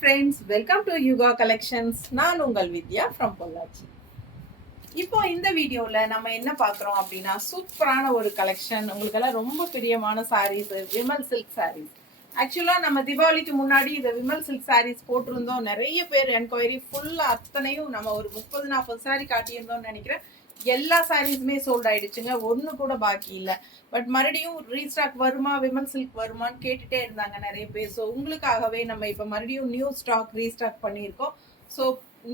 Friends, welcome to Yuga collections. நான் உங்கள் வித்யா from Pollachi. இப்போ இந்த வீடியோவில் நம்ம என்ன பார்க்குறோம் அப்படின்னா, சூப்பரான ஒரு கலெக்ஷன். உங்களுக்கெல்லாம் ரொம்ப பிரியமான சாரீஸ், விமல் சில்க் சாரீஸ். ஆக்சுவலாக நம்ம தீபாவளிக்கு முன்னாடி இந்த விமல் சில்க் சாரீஸ் போட்டிருந்தோம். நிறைய பேர் என்கொயரி ஃபுல்லாக அத்தனையும் நம்ம ஒரு 30-40 சாரீ காட்டியிருந்தோம்னு நினைக்கிறேன். எல்லா சாரீஸுமே சோல்ட் ஆயிடுச்சுங்க. ஒன்று கூட பாக்கி இல்லை. பட் மறுபடியும் ரீஸ்டாக் வருமா, விமல் சில்க் வருமான்னு கேட்டுட்டே இருந்தாங்க நிறைய பேர். ஸோ உங்களுக்காகவே நம்ம இப்போ மறுபடியும் நியூ ஸ்டாக் ரீஸ்டாக் பண்ணியிருக்கோம். ஸோ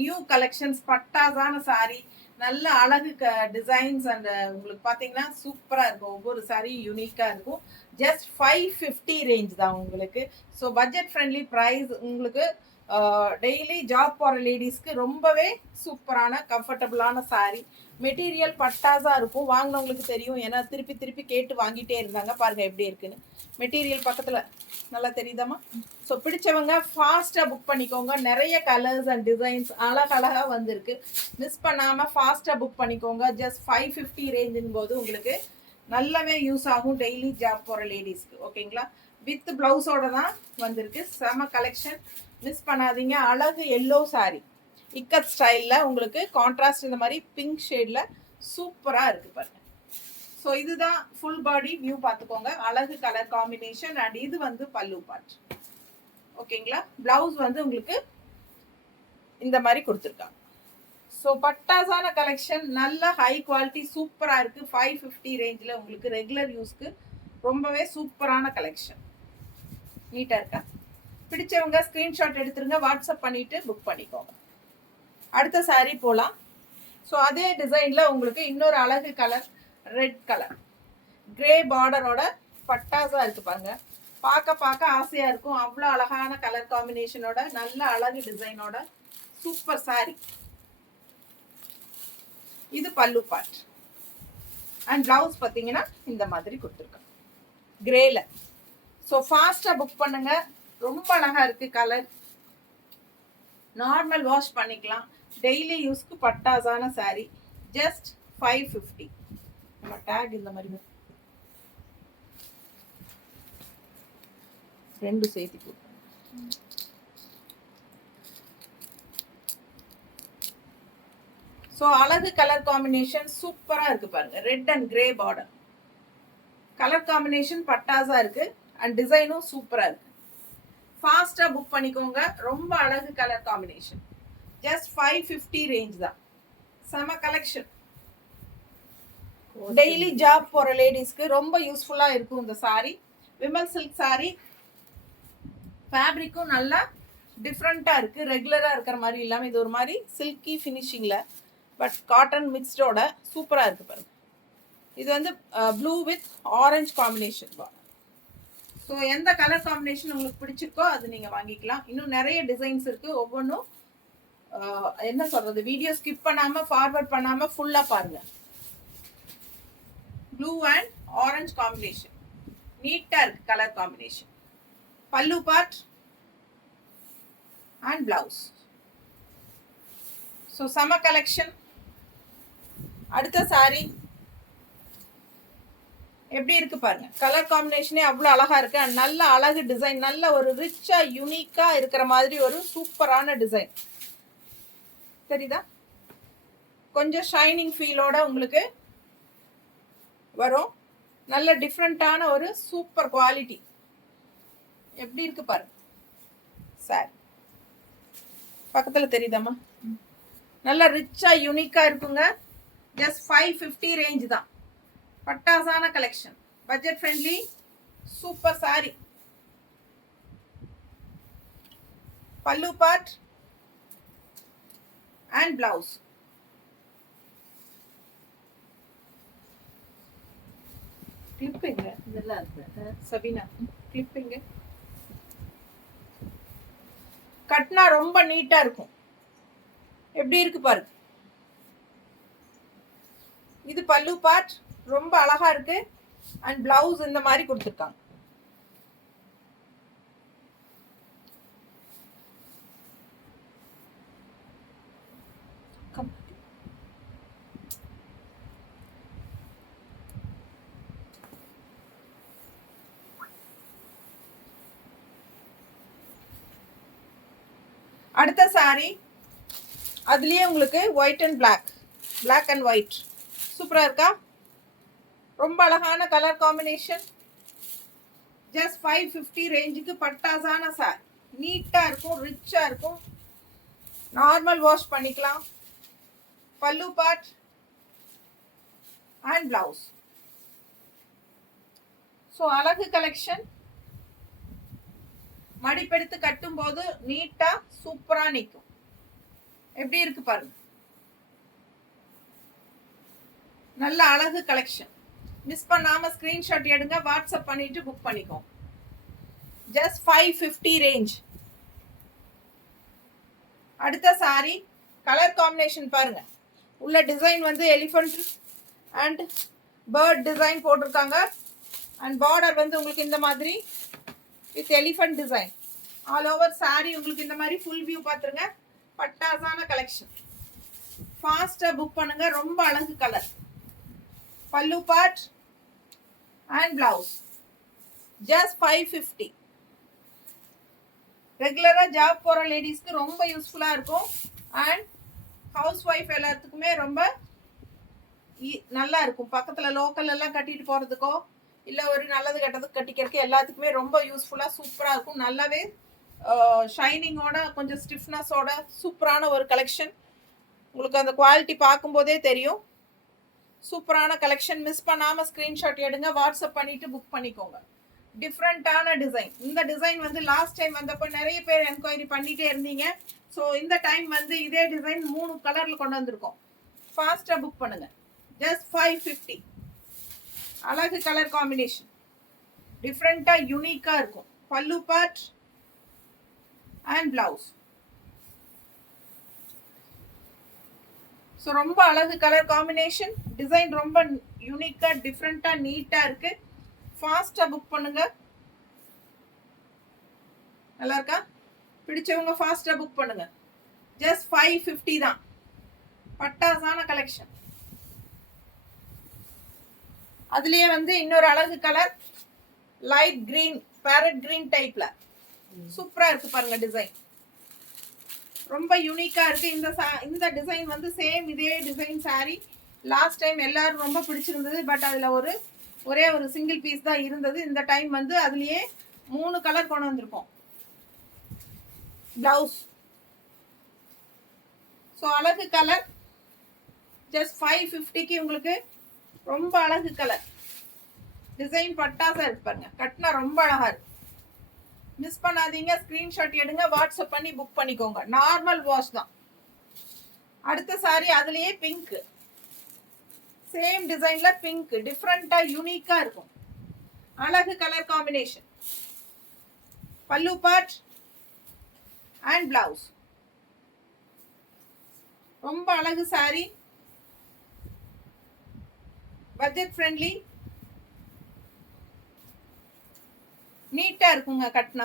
நியூ கலெக்ஷன்ஸ், பட்டாசான சாரீ, நல்ல அழகு டிசைன்ஸ் அண்ட் உங்களுக்கு பார்த்தீங்கன்னா சூப்பராக இருக்கும். ஒவ்வொரு சாரியும் யூனிக்காக இருக்கும். ஜஸ்ட் 550 ரேஞ்ச் தான் உங்களுக்கு. So budget friendly price. உங்களுக்கு டெய்லி ஜாப் போகிற லேடிஸ்க்கு ரொம்பவே சூப்பரான கம்ஃபர்டபுளான சாரீ. மெட்டீரியல் பட்டாஸாக இருக்கும். வாங்கினவங்களுக்கு தெரியும், ஏன்னா திருப்பி திருப்பி கேட்டு வாங்கிட்டே இருந்தாங்க. பாருங்கள் எப்படி இருக்குன்னு. மெட்டீரியல் பக்கத்தில் நல்லா தெரியுதாம்மா? ஸோ பிடிச்சவங்க ஃபாஸ்ட்டாக புக் பண்ணிக்கோங்க. நிறைய கலர்ஸ் அண்ட் டிசைன்ஸ் அழகழகாக வந்திருக்கு. மிஸ் பண்ணாமல் ஃபாஸ்ட்டாக புக் பண்ணிக்கோங்க. ஜஸ்ட் 550 ரேஞ்சின் போது உங்களுக்கு நல்லாவே யூஸ் ஆகும் டெய்லி ஜாப் போகிற லேடிஸ்க்கு. ஓகேங்களா? வித் ப்ளவுஸோட தான் வந்திருக்கு. செம கலெக்ஷன், மிஸ் பண்ணாதீங்க. அழகு எல்லோ சாரீ, இக்கத் ஸ்டைலில் உங்களுக்கு கான்ட்ராஸ்ட் இந்த மாதிரி பிங்க் ஷேடில் சூப்பராக இருக்குது பாருங்க. ஸோ இதுதான் ஃபுல் பாடி வியூ பார்த்துக்கோங்க. அழகு கலர் காம்பினேஷன். அண்ட் இது வந்து பல்லு பார்ட். ஓகேங்களா? பிளவுஸ் வந்து உங்களுக்கு இந்த மாதிரி கொடுத்துருக்காங்க. ஸோ பட்டாசான கலெக்ஷன், நல்ல ஹை குவாலிட்டி, சூப்பராக இருக்குது. 550 ரேஞ்சில் உங்களுக்கு ரெகுலர் யூஸ்க்கு ரொம்பவே சூப்பரான கலெக்ஷன். நீட்டாக இருக்கா? பிடிச்சவங்க ஸ்க்ரீன்ஷாட் எடுத்துருங்க, வாட்ஸ்அப் பண்ணிவிட்டு புக் பண்ணிக்கோங்க. அடுத்த சாரீ போகலாம். ஸோ அதே டிசைனில் உங்களுக்கு இன்னொரு அழகு கலர், ரெட் கலர், கிரே பார்டரோட பட்டாஸாக இருக்குது பாருங்க. பார்க்க பார்க்க ஆசையாக இருக்கும். அவ்வளோ அழகான கலர் காம்பினேஷனோட, நல்ல அழகு டிசைனோட சூப்பர் சாரீ. இது பல்லு பார்ட். அண்ட் பிளவுஸ் பார்த்தீங்கன்னா இந்த மாதிரி கொடுத்துருக்கோம் கிரேல. ஸோ ஃபாஸ்ட்டாக புக் பண்ணுங்க. ரொம்ப அழகாக இருக்குது கலர். நார்மல் வாஷ் பண்ணிக்கலாம். டெய்லி யூஸ்க்கு பட்டாசான சாரீ. ஜஸ்ட் 550. நம்ம டேக் இந்த மாதிரி ரெண்டு சேர்த்து கொடுப்போம். ஸோ அழகு கலர் காம்பினேஷன் சூப்பராக இருக்குது பாருங்க. Red and grey border colour combination பட்டாஸாக இருக்குது. அண்ட் டிசைனும் சூப்பராக இருக்குது. ஃபாஸ்ட்டாக புக் பண்ணிக்கோங்க. ரொம்ப அழகு கலர் காம்பினேஷன். ஜஸ்ட் 550 ரேஞ்ச் தான். செம கலெக்ஷன். டெய்லி ஜாப் போகிற லேடிஸ்க்கு ரொம்ப யூஸ்ஃபுல்லாக இருக்கும் இந்த சாரீ. விமல் சில்க் சாரீ. ஃபேப்ரிக்கும் நல்லா டிஃப்ரெண்ட்டாக இருக்குது. ரெகுலராக இருக்கிற மாதிரி இல்லாமல் இது ஒரு மாதிரி சில்கி ஃபினிஷிங்கில், பட் காட்டன் மிக்ஸ்டோட சூப்பராக இருக்குது பாருங்க. இது வந்து ப்ளூ வித் ஆரஞ்ச் காம்பினேஷன் தான். ஸோ எந்த கலர் காம்பினேஷன் உங்களுக்கு பிடிச்சிருக்கோ அது நீங்கள் வாங்கிக்கலாம். இன்னும் நிறைய டிசைன்ஸ் இருக்குது. ஒவ்வொன்றும் என்ன சொல்கிறது, வீடியோ ஸ்கிப் பண்ணாமல், ஃபார்வர்ட் பண்ணாமல் ஃபுல்லாக பாருங்கள். ப்ளூ அண்ட் ஆரஞ்ச் காம்பினேஷன் நீட்டாக இருக்குது கலர் காம்பினேஷன். பல்லு பார்ட் அண்ட் பிளவுஸ். ஸோ சம கலெக்ஷன். அடுத்த சாரீ எப்படி இருக்கு பாருங்க. கலர் காம்பினேஷனே அவ்வளோ அழகா இருக்கு. அண்ட் நல்ல அழகு டிசைன், நல்ல ஒரு ரிச்சா யூனிக்கா இருக்கிற மாதிரி ஒரு சூப்பரான டிசைன் தெரியுதா? கொஞ்சம் ஷைனிங் ஃபீலோட உங்களுக்கு வரும். நல்ல டிஃப்ரெண்டான ஒரு சூப்பர் குவாலிட்டி. எப்படி இருக்கு பாருங்க சார். பக்கத்தில் தெரியுதாம்மா? நல்ல ரிச்சா யூனிக்கா இருக்குங்க. ஜஸ்ட் 550 ரேஞ்ச் தான். பட்டாசான collection, budget friendly, super sari. Pallu part and blouse. கிளிப்பிங்க இதெல்லாம் இருக்கு சபீனா. கிளிப்பிங்க கட்னா ரொம்ப நீட்டா இருக்கும். எப்படி இருக்கு பாருங்க. இது பல்லு பார்ட், ரொம்ப அழகா இருக்கு. அண்ட் பிளவுஸ் இந்த மாதிரி கொடுத்துருக்காங்க. அடுத்த சாரி அதுலேயே உங்களுக்கு white and black and white சூப்பராக இருக்கா? ரொம்ப அழகான கலர் காம்பினேஷன். ஜஸ்ட் 550 ரேஞ்சுக்கு பட்டாசான சாரி. நீட்டாக இருக்கும், ரிச்சாக இருக்கும். நார்மல் வாஷ் பண்ணிக்கலாம். பல்லு பார்ட் அண்ட் பிளவுஸ். ஸோ அழகு கலெக்ஷன். மடிப்பெடுத்து கட்டும் போது நீட்டா சூப்பரா நிற்கும். எப்படி இருக்கு பாருங்க. நல்ல அழகு கலெக்ஷன். மிஸ் பண்ணாம ஸ்கிரீன்ஷாட் எடுங்க, வாட்ஸ்அப் பண்ணிட்டு புக் பண்ணிக்கோங்க. Just 550 range. அடுத்த சாரி கலர் காம்பினேஷன் பாருங்க. உள்ள டிசைன் வந்து எலிஃபண்ட் அண்ட் பேர்ட் டிசைன் போட்டிருக்காங்க. அண்ட் பார்டர் வந்து உங்களுக்கு இந்த மாதிரி with elephant design. All over sorry உங்களுக்கு இந்த மாதிரி ஃபுல் வியூ பார்த்துருங்க. பட்டாசான கலெக்ஷன். ஃபாஸ்ட்டாக புக் பண்ணுங்க. ரொம்ப அழகு கலர். பல்லு பார்ட் அண்ட் பிளவுஸ். ஜஸ்ட் 550. ரெகுலராக ஜாப் போகிற லேடிஸ்க்கு ரொம்ப யூஸ்ஃபுல்லாக இருக்கும். அண்ட் ஹவுஸ் ஒய்ஃப் எல்லாத்துக்குமே ரொம்ப நல்லா இருக்கும். பக்கத்தில் லோக்கல் எல்லாம் கட்டிட்டு போகிறதுக்கோ இல்லை ஒரு நல்லது கெட்டதுக்கு கட்டிக்கிறதுக்கு எல்லாத்துக்குமே ரொம்ப யூஸ்ஃபுல்லாக சூப்பராக இருக்கும். நல்லாவே ஷைனிங்கோட கொஞ்சம் ஸ்டிஃப்னஸோட சூப்பரான ஒரு கலெக்ஷன். உங்களுக்கு அந்த குவாலிட்டி பார்க்கும்போதே தெரியும். சூப்பரான கலெக்ஷன். மிஸ் பண்ணாமல் ஸ்க்ரீன்ஷாட் எடுங்க, வாட்ஸ்அப் பண்ணிவிட்டு புக் பண்ணிக்கோங்க. டிஃப்ரெண்ட்டான டிசைன். இந்த டிசைன் வந்து லாஸ்ட் டைம் வந்தப்போ நிறைய பேர் என்கொயரி பண்ணிகிட்டே இருந்தீங்க. ஸோ இந்த டைம் வந்து இதே டிசைன் 3 கலரில் கொண்டு வந்திருக்கோம். ஃபாஸ்ட்டாக புக் பண்ணுங்கள். ஜஸ்ட் 550. அழகு கலர் காம்பினேஷன். டிஃப்ரெண்ட்டாக யூனிக்காக இருக்கும். பல்லு பார்ட் அண்ட் பிளவுஸ். ஸோ ரொம்ப அழகு கலர் காம்பினேஷன். டிசைன் ரொம்ப யூனிக்காக டிஃப்ரெண்ட்டாக நீட்டாக இருக்குது. ஃபாஸ்ட்டாக புக் பண்ணுங்க. நல்லா இருக்கா? பிடிச்சவங்க ஃபாஸ்ட்டாக புக் பண்ணுங்க. ஜஸ்ட் 550 தான். பட்டாசான கலெக்ஷன். அதுலேயே வந்து இன்னொரு அழகு colour light green, farad green டைப்ல சூப்பரா இருக்கு பாருங்க. டிசைன் ரொம்ப யூனிக்கா இருக்கு. இந்த டிசைன் வந்து சேம் இதே டிசைன் சாரி லாஸ்ட் டைம் எல்லாரும் ரொம்ப பிடிச்சிருந்தது. பட் அதுல ஒரே ஒரு சிங்கிள் பீஸ் தான் இருந்தது. இந்த டைம் வந்து அதுலயே 3 கலர் கொண்டு வந்திருக்கோம். பிளவுஸ். ஸோ அழகு கலர். ஜஸ்ட் 550க்கு உங்களுக்கு ரொம்ப அழகு கலர். டிசைன் பட்டாசா இருக்கு பாருங்க. கட்டினா ரொம்ப அழகா இருக்கு. மிஸ் பண்ணாதீங்க. ஸ்கிரீன்ஷாட் எடுங்க, வாட்ஸ்அப் பண்ணி புக் பண்ணிக்கோங்க. நார்மல் வாஷ் தான். அடுத்த சாரி அதுலயே பிங்க். சேம் டிசைன்ல பிங்க். டிஃப்ரெண்டா யூனிக்கா இருக்கும். அழகு கலர் காம்பினேஷன். பல்லு பார்ட் அண்ட் பிளவுஸ். ரொம்ப அழகு சாரி. Budget friendly. நீட்டா இருக்குங்க கட்டினா.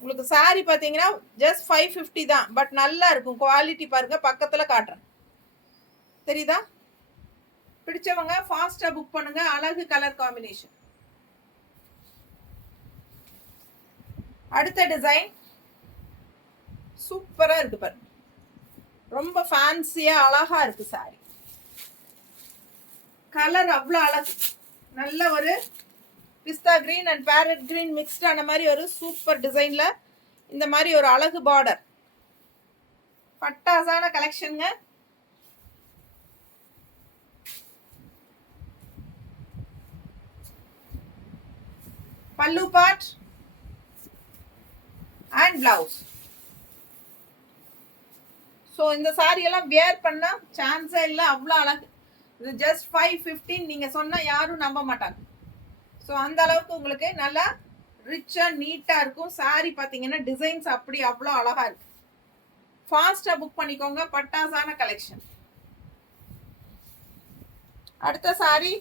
உங்களுக்கு சாரி பார்த்தீங்கன்னா ஜஸ்ட் 550 தான். பட் நல்லா இருக்கும். குவாலிட்டி பாருங்க. பக்கத்தில் காட்டுறேன், தெரியுதா? பிடிச்சவங்க ஃபாஸ்டா புக் பண்ணுங்க. அழகு கலர் காம்பினேஷன். அடுத்த டிசைன் சூப்பரா இருக்கு பாருங்க. ரொம்ப ஃபேன்சியா அழகா இருக்கு சாரி. கலர் அவ்வளோ அழகு. நல்ல ஒரு பிஸ்தா green and parrot green mixed ஆன மாதிரி ஒரு சூப்பர் டிசைன்ல இந்த மாதிரி ஒரு அழகு பார்டர். பட்டாசான கலெக்ஷனுங்க. பல்லு பார்ட் அண்ட் பிளவுஸ். ஸோ இந்த சாரி எல்லாம் வியர் பண்ணா சான்ஸே இல்லை. அவ்வளோ அழகு. இது ஜஸ்ட் 550 நீங்க சொன்னா யாரும் நம்ப மாட்டாங்க. ஸோ அந்த அளவுக்கு உங்களுக்கு நல்லா ரிச்சா நீட்டா இருக்கும். சாரி பார்த்தீங்கன்னா டிசைன்ஸ் அப்படி அவ்வளோ அழகா இருக்கு. ஃபாஸ்டா புக் பண்ணிக்கோங்க. பட்டாசான கலெக்ஷன். அடுத்த சாரி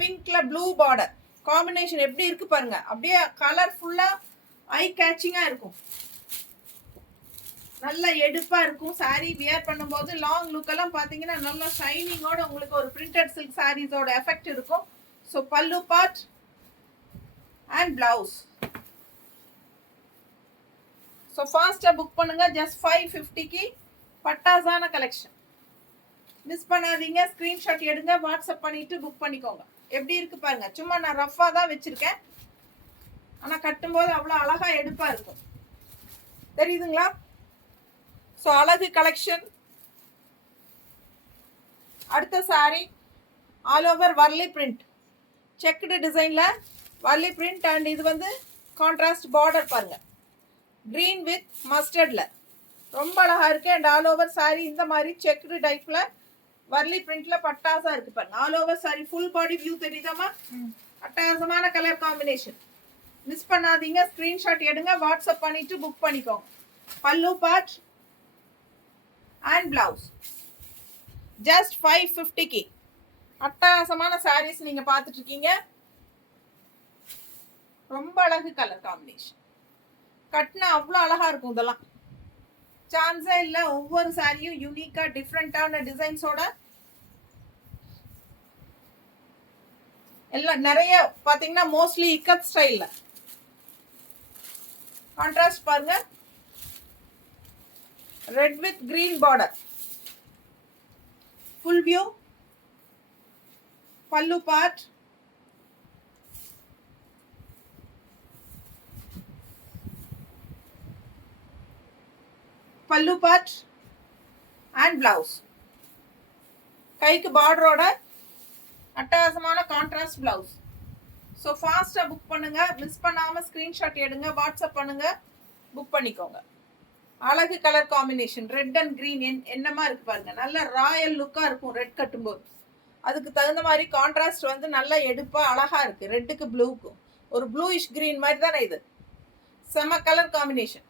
பிங்க்ல ப்ளூ பார்டர் காம்பினேஷன் எப்படி இருக்கு பாருங்க. அப்படியே கலர்ஃபுல்லா ஐ கேச்சிங்கா இருக்கும். நல்ல எடுப்பா இருக்கும். சாரி வியர் பண்ணும்போது லாங் லுக் எல்லாம் பாத்தீங்கன்னா நல்லா ஷைனிங்கோட உங்களுக்கு ஒரு பிரிண்டட் சில்க் சாரீஸோட எஃபெக்ட் இருக்கும். So pallu part and blouse. So ஃபாஸ்ட்டாக புக் பண்ணுங்க. ஜஸ்ட் 550க்கு பட்டாசான கலெக்ஷன். மிஸ் பண்ணாதீங்க. ஸ்க்ரீன்ஷாட் எடுங்க, வாட்ஸ்அப் பண்ணிட்டு புக் பண்ணிக்கோங்க. எப்படி இருக்கு பாருங்க. சும்மா நான் ரஃபாக தான் வச்சிருக்கேன், ஆனால் கட்டும்போது அவ்வளோ அழகா எடுப்பா இருக்கும். தெரியுதுங்களா? ஸோ அழகு கலெக்ஷன். அடுத்த sorry all over Warli print, checked டிசைனில் வர்லி பிரிண்ட். அண்ட் இது வந்து கான்ட்ராஸ்ட் பார்டர் பாருங்க, க்ரீன் வித் மஸ்டர்டில் ரொம்ப அழகாக இருக்குது. அண்ட் ஆல் ஓவர் சாரி இந்த மாதிரி செக்குடு டைப்பில் வர்லி பிரிண்ட்ல பட்டாசா இருக்கு பாருங்க. All over sari full body view தெரியுதாமா? அட்டகாசமான கலர் காம்பினேஷன். மிஸ் பண்ணாதீங்க. ஸ்கிரீன்ஷாட் எடுங்க, வாட்ஸ்அப் பண்ணிட்டு புக் பண்ணிக்கோங்க. Pallu part and blouse just 550க்கு அட்டகாசமான சாரீஸ் நீங்க பார்த்துட்டு இருக்கீங்க. ரொம்ப அழகு கலர் காம்பினேஷன். கட்டினா அவ்வளோ அழகா இருக்கும். இதெல்லாம் சான்ஸே இல்லை. ஒவ்வொரு சாரியும் யூனிக்கா டிஃப்ரெண்டான டிசைன்ஸோட எல்லாம் நிறைய பாத்தீங்கன்னா மோஸ்ட்லி இக்கத் ஸ்டைல்ல. கான்ட்ராஸ்ட் பாருங்க, red with green border, full view. பல்லு பார்ட் பல்லு பார்ட் அண்ட் பிளவுஸ். கைக்கு பார்டரோட அட்டகாசமான கான்ட்ராஸ்ட் பிளவுஸ். ஸோ ஃபாஸ்ட்டாக புக் பண்ணுங்க. மிஸ் பண்ணாமல் ஸ்க்ரீன்ஷாட் எடுங்க, வாட்ஸ்அப் பண்ணுங்க, புக் பண்ணிக்கோங்க. அழகு colour combination, red and green என்னமா இருக்கு பாருங்க. நல்ல ராயல் லுக்காக இருக்கும் ரெட் கட்டும்போது. அதுக்கு தகுந்த மாதிரி கான்ட்ராஸ்ட் வந்து நல்லா எடுப்பா அழகா இருக்கு. ரெட்டுக்கு ப்ளூக்கும் ஒரு ப்ளூயிஷ் க்ரீன் மாதிரி தானே இது. செம கலர் காம்பினேஷன்.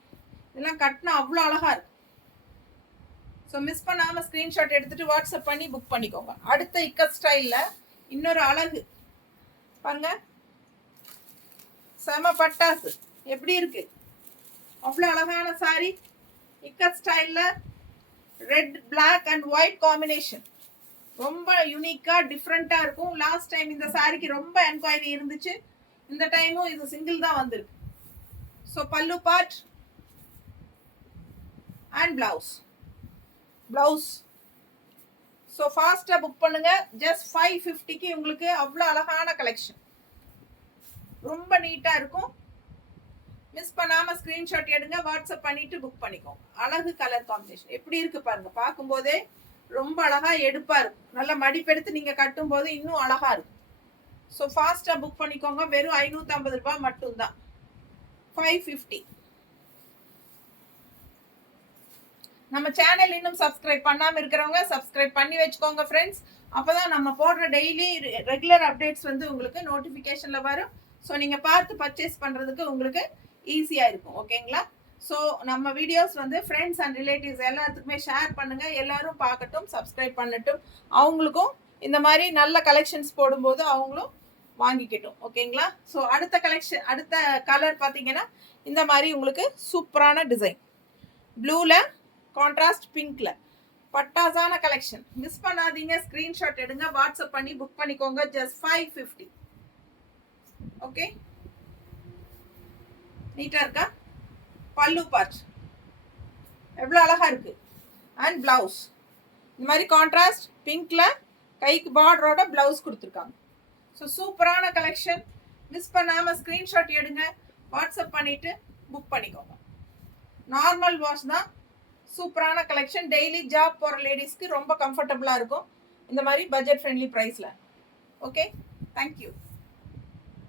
இதெல்லாம் கட்டினா அவ்வளோ அழகா இருக்கு. ஸோ மிஸ் பண்ணாமல் ஸ்க்ரீன்ஷாட் எடுத்துட்டு வாட்ஸ்அப் பண்ணி புக் பண்ணிக்கோங்க. அடுத்த இக்கத் ஸ்டைலில் இன்னொரு அழகு பாருங்க, செம பட்டாசு. எப்படி இருக்கு? அவ்வளோ அழகான சாரி. இக்கத் ஸ்டைலில் red black and white combination. ரொம்ப யூனிக்காக டிஃப்ரெண்ட்டாக இருக்கும். லாஸ்ட் டைம் இந்த சாரிக்கு ரொம்ப என்கொயரி இருந்துச்சு. இந்த டைமும் இது சிங்கிள் தான் வந்திருக்கு. So pallu part and blouse. So ஃபாஸ்ட்டாக புக் பண்ணுங்க. ஜஸ்ட் 550க்கு உங்களுக்கு அவ்வளோ அழகான கலெக்ஷன். ரொம்ப நீட்டாக இருக்கும். மிஸ் பண்ணாமல் ஸ்க்ரீன்ஷாட் எடுங்க, வாட்ஸ்அப் பண்ணிட்டு புக் பண்ணிக்கோங்க. அழகு கலர் காம்பினேஷன் எப்படி இருக்கு பாருங்க. பார்க்கும்போதே ரொம்ப அழகா எடுப்பா இருக்கும். நல்லா மடிப்பெடுத்து நீங்க கட்டும் போது இன்னும் அழகா இருக்கும். ஸோ ஃபாஸ்ட்டாக புக் பண்ணிக்கோங்க. வெறும் 550 ரூபாய் மட்டும்தான். 550. நம்ம சேனல் இன்னும் சப்ஸ்கிரைப் பண்ணாம இருக்கிறவங்க சப்ஸ்கிரைப் பண்ணி வச்சுக்கோங்க ஃப்ரெண்ட்ஸ். அப்பதான் நம்ம போடுற டெய்லி ரெகுலர் அப்டேட்ஸ் வந்து உங்களுக்கு நோட்டிஃபிகேஷன்ல வரும். ஸோ நீங்க பார்த்து பர்ச்சேஸ் பண்றதுக்கு உங்களுக்கு ஈஸியா இருக்கும். ஓகேங்களா? ஸோ நம்ம வீடியோஸ் வந்து ஃப்ரெண்ட்ஸ் அண்ட் ரிலேட்டிவ்ஸ் எல்லாத்துக்குமே ஷேர் பண்ணுங்க. எல்லாரும் பார்க்கட்டும், சப்ஸ்கிரைப் பண்ணட்டும். அவங்களுக்கும் இந்த மாதிரி நல்ல கலெக்ஷன்ஸ் போடும்போது அவங்களும் வாங்கிக்கட்டும். ஓகேங்களா? ஸோ அடுத்த கலர் பார்த்தீங்கன்னா இந்த மாதிரி உங்களுக்கு சூப்பரான டிசைன் ப்ளூல கான்ட்ராஸ்ட் பிங்க்ல பட்டாசான கலெக்ஷன். மிஸ் பண்ணாதீங்க. ஸ்கிரீன்ஷாட் எடுங்க, வாட்ஸ்அப் பண்ணி புக் பண்ணிக்கோங்க. ஜஸ்ட் 550. ஓகே, நீட்டா இருக்கா? பல்லு பார்ட் எவ்வளவு அழகா இருக்கு. அண்ட் பிளவுஸ் இந்த மாதிரி கான்ட்ராஸ்ட் பிங்க்ல கைக்கு பார்டரோட பிளவுஸ் கொடுத்துருக்காங்க. ஸோ சூப்பரான கலெக்ஷன். மிஸ் பண்ணாம ஸ்கிரீன்ஷாட் எடுங்க, வாட்ஸ்அப் பண்ணிட்டு புக் பண்ணிக்கோங்க. நார்மல் வாஷ் தான். சூப்பரான கலெக்ஷன். டெய்லி ஜாப் போகிற லேடிஸ்க்கு ரொம்ப கம்ஃபர்டபுளாக இருக்கும் இந்த மாதிரி பட்ஜெட் ஃப்ரெண்ட்லி ப்ரைஸில். Okay, thank you.